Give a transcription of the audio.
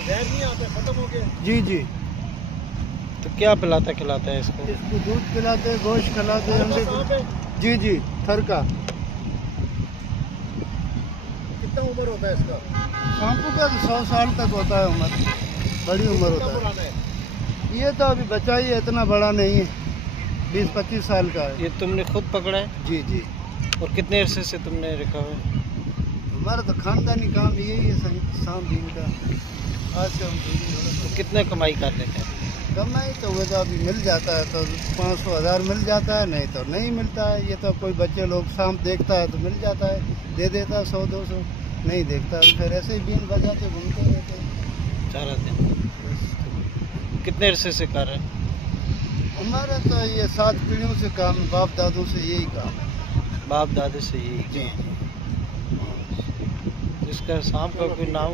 जहर नहीं आता, खत्म हो गया। जी जी। तो क्या पिलाता खिलाता है इसको? इसको दूध पिलाते, गोश्त खिलाते, अंडे। सांप है? जी जी, थर का। कितना उम्र होता है इसका? सांपू का तो 100 साल तक होता है उम्र, बड़ी उम्र कितना होता है। पुराना है? ये तो अभी बच्चा ही है, इतना बड़ा नहीं है, 20-25 साल का है। ये तुमने खुद पकड़ा है? जी जी। और कितने अरसे से तुमने रखा हुआ है? हमारा तो खानदानी काम यही है, शाम दिन का। आज से हम तो कितने कमाई कर लेते हैं? कमाई तो वो तो अभी मिल जाता है तो 500-1000 मिल जाता है, नहीं तो नहीं मिलता है। ये तो कोई बच्चे लोग शाम देखता है तो मिल जाता है, दे देता है 100-200, नहीं देखता है फिर ऐसे ही बीन बजाते घूमते रहते हैं। सारा दिन कितने अरसे से कर रहे हैं? हमारा तो ये 7 पीढ़ियों से काम, बाप दादों से यही काम है। बाप दादे से यही? जी। इसका सांप का कोई नाम